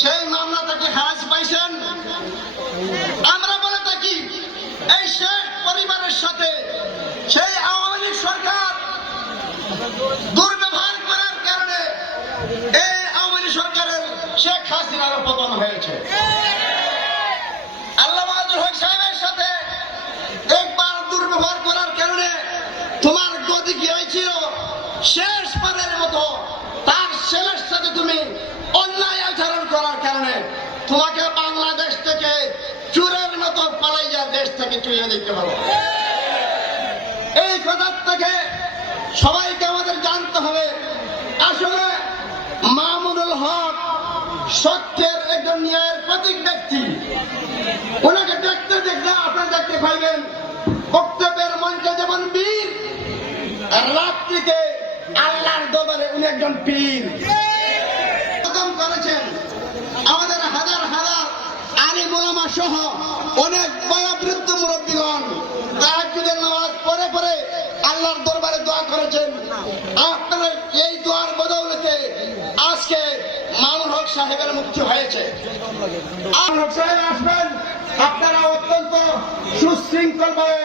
সেই মামলা থেকে খালাস পাইছেন। আমরা বলে থাকি এই শেখ পরিবারের সাথে সেই আওয়ামী লীগ সরকার দুর্ব্যবহার করার কারণে এই আওয়ামী লীগ সরকারের শেখ হাসিনার পতন হয়েছে। আল্লাহ বাহাদুর হক সাহেবের সাথে একবার দুর্ব্যবহার করার কারণে তোমার গতি কি হয়েছিল, শেষ পারের মতো তার ছেলের সাথে তুমি অন্যায় আচরণ করার কারণে তোমাকে বাংলাদেশ থেকে চোরের মতো পালাইয়া দেশ থেকে চলে দিতে হবে। এই কথার থেকে সবাইকে আমাদের জানতে হবে, আসলে মামুনুল হক সত্যের একজন ন্যায়ের প্রতীক ব্যক্তি। ওনাকে দেখতে দেখতে আপনারা দেখতে পাইবেন বক্তব্যের মঞ্চে যেমন বীর, রাত্রিতে আল্লাহর দরবারে উনি একজন পীর। করেছেন আমাদের হাজার হাজার আলিম ওলামা সহ অনেক বয়োবৃদ্ধ মুরব্বীগণ তাহাজ্জুদের নামাজ পড়ে পড়ে আল্লাহর দরবারে দোয়া করেছেন। আপনারা এই দোয়ার বদৌলতে আজকে মামুনুল হক সাহেবের মুক্তি হয়েছে। মামুনুল হক সাহেব আসবেন, আপনারা অত্যন্ত সুশৃঙ্খল ভাবে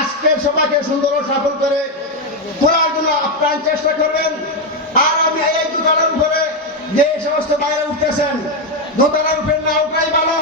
আজকের সভাকে সুন্দর ও সফল করে তোলার জন্য আপ্রাণ চেষ্টা করবেন। আর আমি এই দোকানের উপরে যে সমস্ত বাইরে উঠতেছেন, দোতলার উপরে না উঠাই ভালো।